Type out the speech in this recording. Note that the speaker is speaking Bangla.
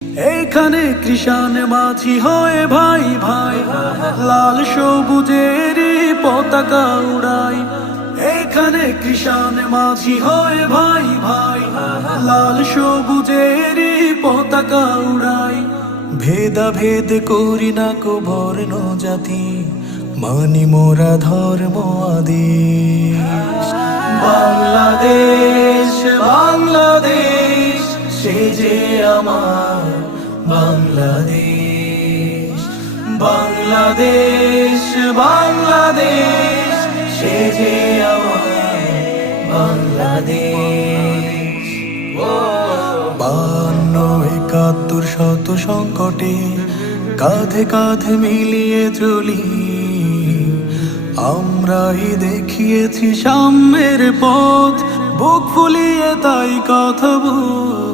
এইখানে কৃষাণ মাঝি হয়ে ভাই ভাই লাল সবুজেরই পতাকা উড়াই। এইখানে কৃষাণ মাঝি হয়ে ভাই ভাই লাল সবুজেরই পতাকা উড়াই। ভেদাভেদ করি না কো বর্ণ জাতি, মানি মোরা ধর্ম আদেশ। বাংলাদেশ বাংলাদেশ সে যে আমার বাংলাদেশ। বাংলাদেশ বাংলাদেশ সে যে আমার বাংলাদেশ। 52-71 শত সংকটে কাঁধে কাঁধে মিলিয়ে চলি, আমরাই দেখিয়েছি সাম্যের পথ, বুক ফুলিয়ে তাই কথা বলি।